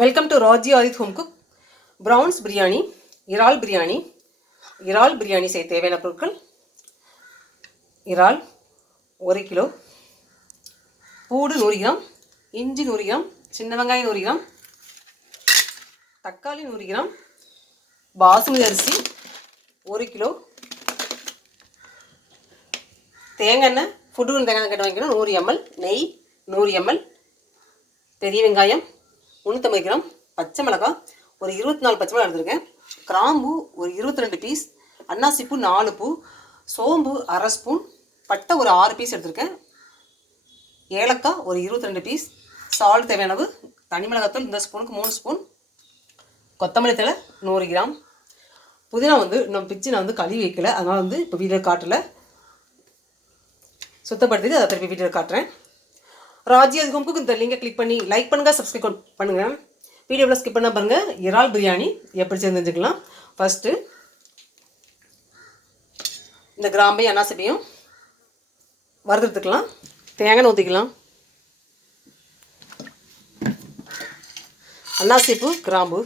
Welcome to Raji Aadith home cook. Prawns biryani, இறால் பிரியாணி செய்ய தேவையான பொருட்கள்: இறால் 1 கிலோ, பூடு 100 கிராம், இஞ்சி 100 கிராம், சின்ன வெங்காயம் 100 கிராம், தக்காளி 100 கிராம், பாசுமதி அரிசி 1 கிலோ, தேங்காய் எண்ணெய், ஃபுட்டு தேங்காய் கட்ட வாங்கிக்கணும் 100 ml, நெய் 100 ml, பெரிய வெங்காயம் 350 கிராம், பச்சை மிளகாய் ஒரு 24 பச்சை மிளகாய் எடுத்துருக்கேன், கிராம்பு ஒரு 22 பீஸ், அன்னாசிப்பூ 4 பூ, சோம்பு அரை ஸ்பூன், பட்டை ஒரு 6 பீஸ் எடுத்துருக்கேன், ஏலக்காய் ஒரு 22 பீஸ், சால்ட் தேவையான அளவு, தனி மிளகாத்தூள் இந்த ஸ்பூனுக்கு 3 ஸ்பூன், கொத்தமல்லி தழை 100 கிராம், புதினா இன்னும் பிச்சு நான் கழுவி வைக்கல, அதனால் இப்போ வீடியோ காட்டலை, சுத்தப்படுத்தி அதை திருப்பி வீடியோ காட்டுறேன். ராஜி ஆதித் ஹோம் குக் இந்த லிங்கை கிளிக் பண்ணி லைக் பண்ணுங்கள், சப்ஸ்கிரைப் பண்ணுங்கள். வீடியோவில் ஸ்கிப் பண்ண பாருங்கள். இறால் பிரியாணி எப்படி செஞ்சுக்கலாம். ஃபஸ்ட்டு இந்த கிராம்பையும் அன்னாசிப்பையும் வறுத்துக்கலாம். தேங்காய் ஊற்றிக்கலாம். அன்னாசிப்பூ, கிராம்பு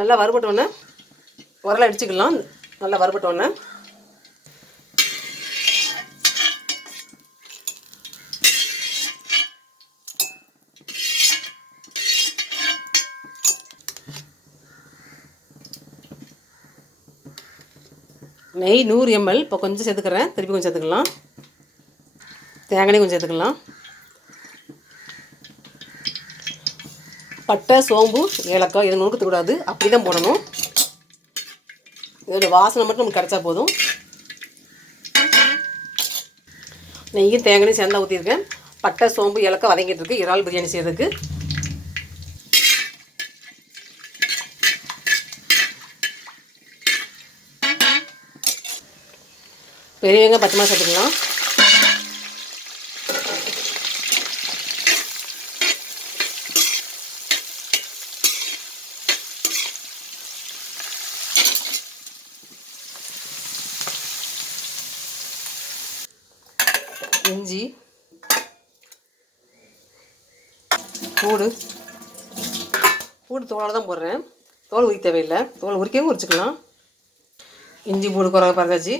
நல்லா வறுபட்டோன்னே உரலை அடிச்சுக்கலாம். நல்லா வறுபட்டோன்னே நெய் 100 ml இப்போ கொஞ்சம் சேர்த்துக்கிறேன். திருப்பி கொஞ்சம் சேர்த்துக்கலாம். தேங்காய் கொஞ்சம் சேர்த்துக்கலாம். பட்டை, சோம்பு, ஏலக்காய் இது நுணுக்கக்கூடாது, அப்படி தான் போடணும். இதோட வாசனை மட்டும் நமக்கு கிடச்சா போதும். நெய்யும் தேங்காயும் சேர்ந்தா ஊற்றிருக்கேன். பட்டை, சோம்பு, ஏலக்காய் வதங்கிட்டு இருக்கு இறால் பிரியாணி செய்யறதுக்கு. பெரிய வெங்காயம் பச்சை மிளகாய் சேர்த்துக்கலாம். இஞ்சி, பூடு தோலை தான் போடுறேன். தோல் உரிக்க தேவையில்லை, தோல் உரிக்கவும் உரிச்சுக்கலாம். இஞ்சி பூடு குறை பறந்தாச்சு.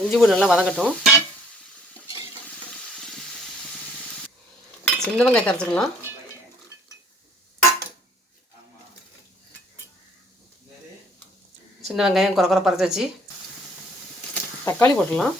இஞ்சி பூண்டு நல்லா வதங்கட்டும். சின்ன வெங்காயத்தை அரைச்சிக்கலாம். சின்ன வெங்காயம் குறை பறச்சாச்சு. தக்காளி போட்டுடலாம்.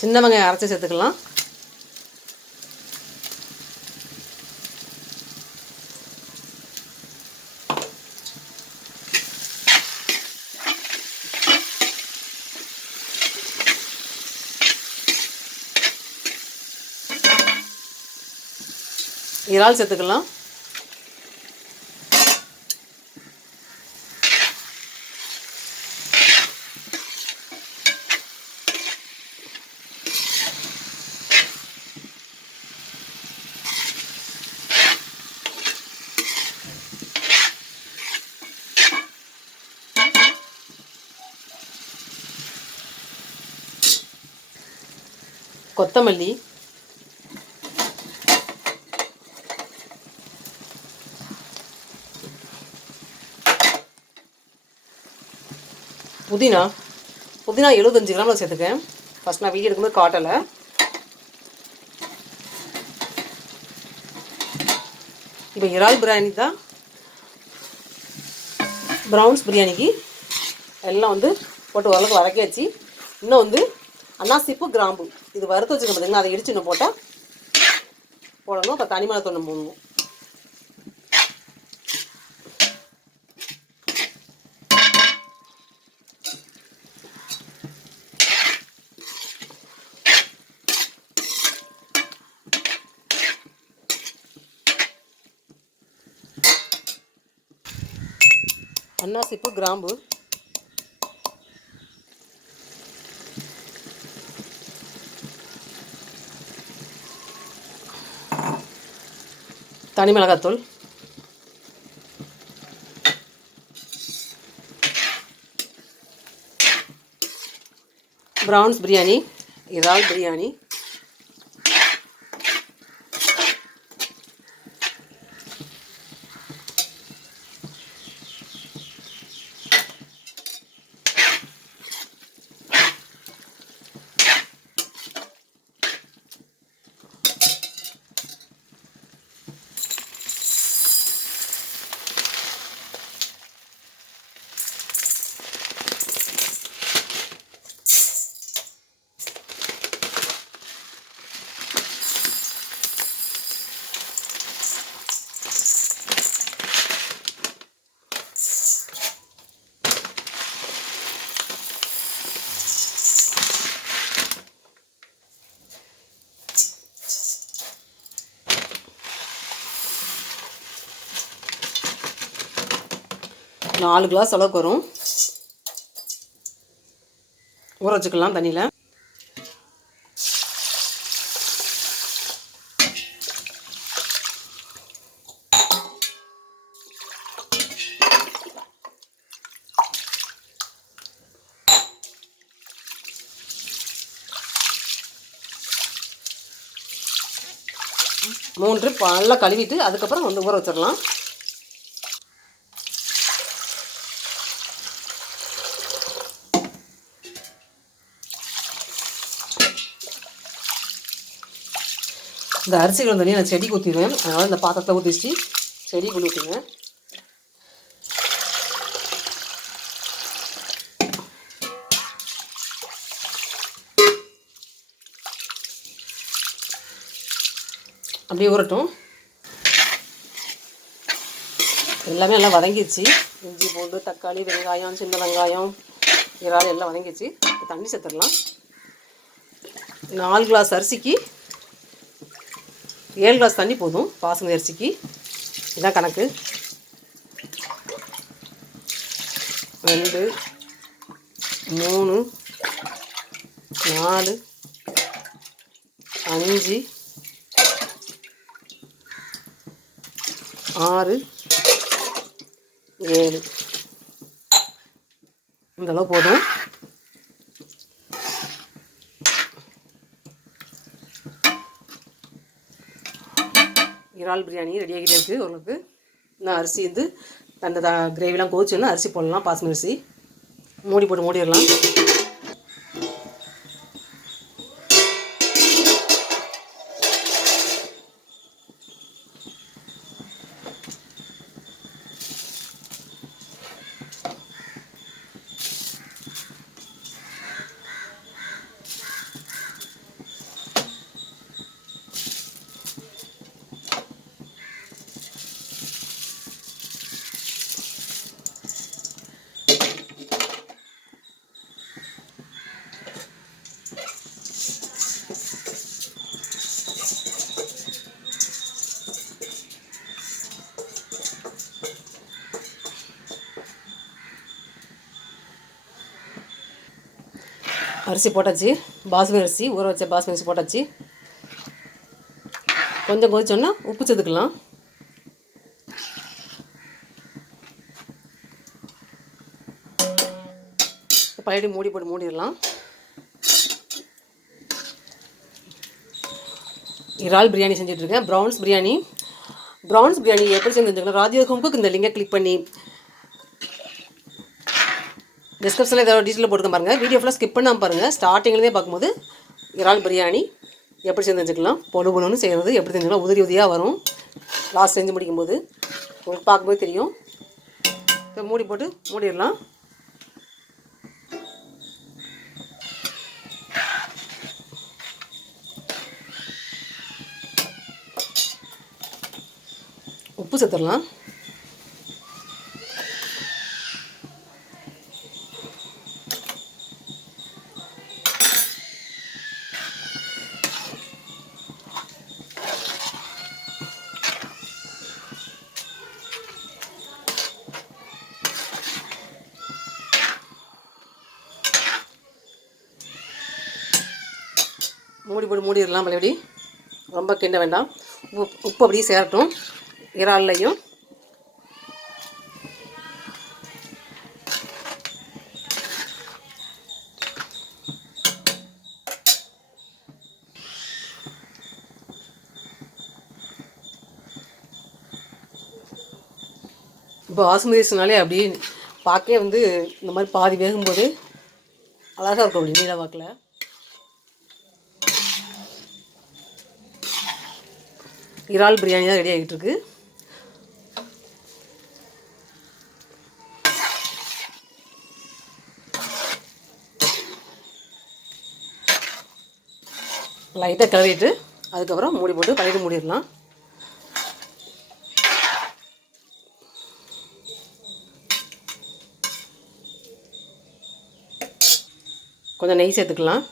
சின்ன வெங்காயம் அரைச்சி சேர்த்துக்கலாம். இறால் சேர்த்துக்கலாம். கொத்தமல்லி, புதினா 75 கிராமில் சேர்த்துக்கேன். ஃபஸ்ட் நான் வீடியோ எடுக்கும்போது காட்டலை. இப்போ இறால் பிரியாணி தான் ப்ரௌன்ஸ் பிரியாணிக்கு எல்லாம் வந்து போட்டு ஓரளவுக்கு வதக்கியாச்சு. இன்னும் வந்து அன்னாசிப்பூ கிராம்பு இது வறுத்து வச்சுக்க பார்த்தீங்கன்னா அதை இடிச்சு இன்னும் போட்டால் போடணும். அப்போ தனி மிளகாத்தூள் போடணும். அன்னாசிப்பூ கிராம்பு தனி மிளகாத்தூள் ப்ரௌன்ஸ் பிரியாணி இறால் பிரியாணி நாலு கிளாஸ் அளவுக்கு வரும். ஊற வச்சுக்கலாம் தண்ணியில். மூன்று நல்லா கழுவிட்டு அதுக்கப்புறம் வந்து ஊற வச்சிடலாம். இந்த அரிசிகள் தண்ணி நான் செடிக்கு ஊற்றிடுவேன். அதனால் இந்த பாத்திரத்தை ஊற்றிச்சு செடிக்குள்ளே ஊற்றிடுவேன். அப்படியே ஊறட்டும். எல்லாமே நல்லா வதங்கிடுச்சு. இஞ்சி பூண்டு தக்காளி வெங்காயம் சின்ன வெங்காயம் இறால் எல்லாம் வதங்கிடுச்சு. தண்ணி சேர்த்துடலாம். 4 கிளாஸ் அரிசிக்கு 7 கிளாஸ் தண்ணி போதும். பாசுமதி அரிசிக்கு இதான் கணக்கு. 2 3 4 5 6 7 இந்தளவு போதும். இறால் பிரியாணி ரெடி ஆகிட்டே இருக்குது. ஓரளவுக்கு நான் அரிசி வந்து அந்த கிரேவிலாம் கொதிச்சோன்னா அரிசி போடலாம். பாஸ்மதி அரிசி மூடி போட்டு மூடிடலாம். அரிசி போட்டாச்சு. பாஸ்மதி அரிசி ஊற வச்ச பாஸ்மதி அரிசி போட்டாச்சு. கொஞ்சம் கொதிச்சோன்னா உப்பு சேர்த்துக்கலாம். பழைய மூடி போட்டு மூடிடலாம். இறால் பிரியாணி செஞ்சிட்ருக்கேன். ப்ரௌன்ஸ் பிரியாணி எப்படி செஞ்சுருக்கேன் ராஜயோகமுக்கு இந்த லிங்கை கிளிக் பண்ணி டிஸ்கிரிப்ஷனில் ஏதாவது டீட்டெயில் போட்டுக்க பாருங்கள். வீடியோ ஃபுல்லாக ஸ்கிப் பண்ணாமல் பாருங்கள். ஸ்டார்டிங்லேயே பார்க்கும்போது இறால் பிரியாணி எப்படி செஞ்சு தெரிஞ்சுக்கலாம். பொழுன்னு செய்கிறது எப்படி தெரிஞ்சுக்கலாம். உதிரி உதிரியாக வரும் லாஸ்ட் செஞ்சு முடிக்கும்போது உங்களுக்கு பார்க்கும்போது தெரியும். இப்போ மூடி போட்டு மூடிடலாம். உப்பு சேர்த்துடலாம். மூடி போட்டு மூடிடலாம். பழையபடி ரொம்ப கிண்ட வேண்டாம். உப்பு அப்படியே சேரட்டும் இறால்லையும். இப்போ பாசுமதி ரைஸ்னாலே அப்படியே பார்க்கவே வந்து இந்த மாதிரி பாதி வேகும்போது அழகாக இருக்கும். அப்படி நீல வாக்கில் இறால் பிரியாணி தான் ரெடி ஆகிட்டு இருக்கு. லைட்டாக கிளறிட்டு அதுக்கப்புறம் மூடி போட்டு கழுவி மூடிடலாம். கொஞ்சம் நெய் சேர்த்துக்கலாம்.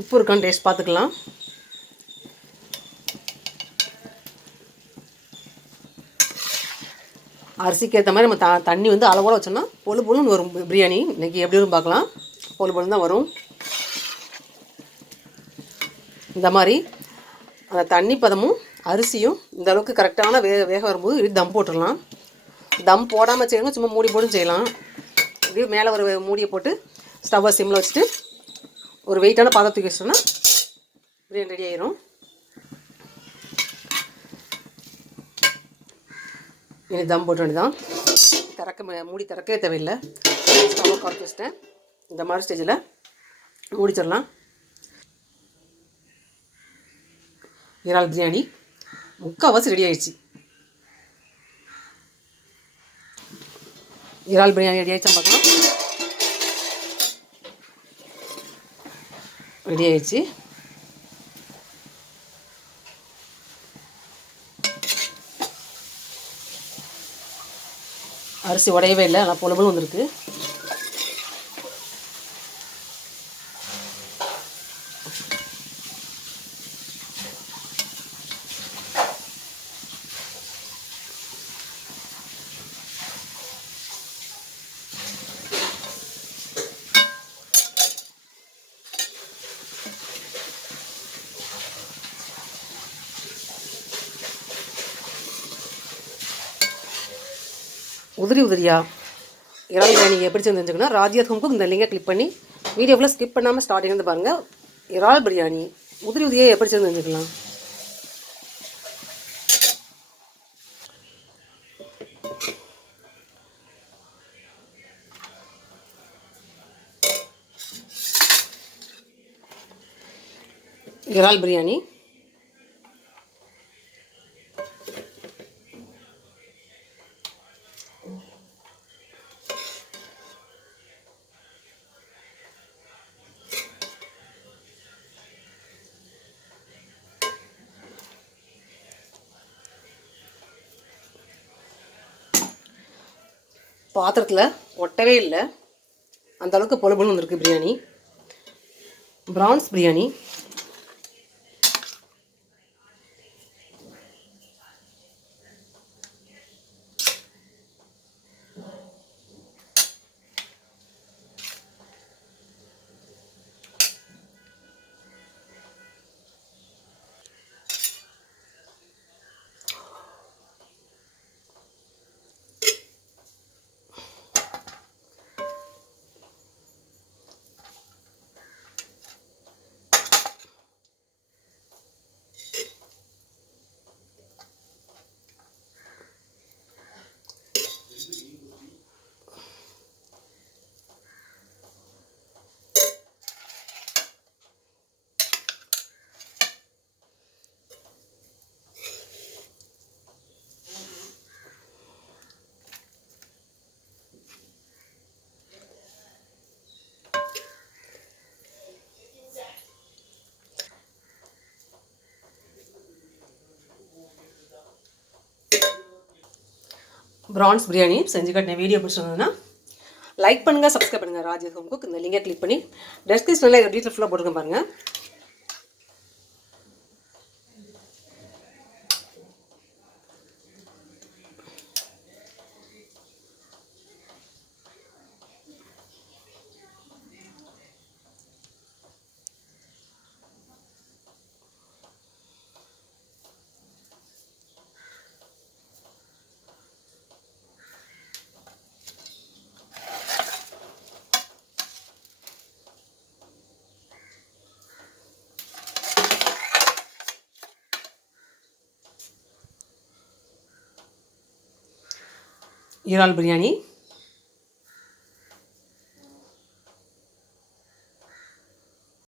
உப்பு இருக்கான்னு டேஸ்ட் பார்த்துக்கலாம். அரிசிக்கு ஏற்ற மாதிரி நம்ம தண்ணி வந்து அளவோடு வச்சோம்னா பொழுன்னு வரும் பிரியாணி. இன்றைக்கி எப்படி வரும் பார்க்கலாம். பொழுன்னு தான் வரும். இந்த மாதிரி அந்த தண்ணி பதமும் அரிசியும் இந்த அளவுக்கு கரெக்டான வேக வரும்போது இப்படி தம் போட்டுடலாம். தம் போடாமல் செய்யணும், சும்மா மூடி போட்டு செய்யலாம். இப்படி மேலே ஒரு மூடியை போட்டு ஸ்டவ்வை சிம்மில் வச்சுட்டு ஒரு வெயிட்டான பாத்திரத்துக்கு வச்சிட்டோன்னா பிரியாணி ரெடி ஆயிரும். இனி தம் போட்ட வேண்டியதான். மூடி திறக்கவே தேவையில்லை. ஸ்டவ்வை குறைச்சி வச்சிட்டேன். இந்த மாதிரி ஸ்டேஜில் மூடிச்சிடலாம். இறால் பிரியாணி முக்கால்வாசி ரெடி ஆயிடுச்சு. இறால் பிரியாணி ரெடி ஆகிடுச்சா பார்க்கலாம். ரெடி ஆயிடுச்சு. அரிசி உடையவே இல்லை, நல்லா பொழுது வந்துருக்கு. உதிரியா இறால் பிரியாணி எப்படி செஞ்சுருந்துச்சுன்னா ராஜியா ஹோம்க்கு இந்த லிங்கை கிளிக் பண்ணி வீடியோ ஃபுல்லாக ஸ்கிப் பண்ணாமல் ஸ்டார்டிங் இருந்து பாருங்கள். இறால் பிரியாணி உதிரியாக எப்படி செஞ்சுக்கலாம். இறால் பிரியாணி பாத்திரத்தில் ஒட்டவே இல்லை, அந்தளவுக்கு பொழுன்னு வந்துருக்கு பிரியாணி. பிரான்ஸ் பிரியாணி ப்ரான்ஸ் பிரியாணி செஞ்சு காட்டின வீடியோ பிடிச்சிருந்ததுன்னா லைக் பண்ணுங்கள், சப்ஸ்கிரைப் பண்ணுங்கள். ராஜேஷ் ஹோம் குக் இந்த லிங்கை கிளிக் பண்ணி டெஸ்கிரிப்ஷனில் எங்கள் டீட்டெயில் ஃபுல்லாக போட்டுருக்கேன் பாருங்கள். இறால் பிரியாணி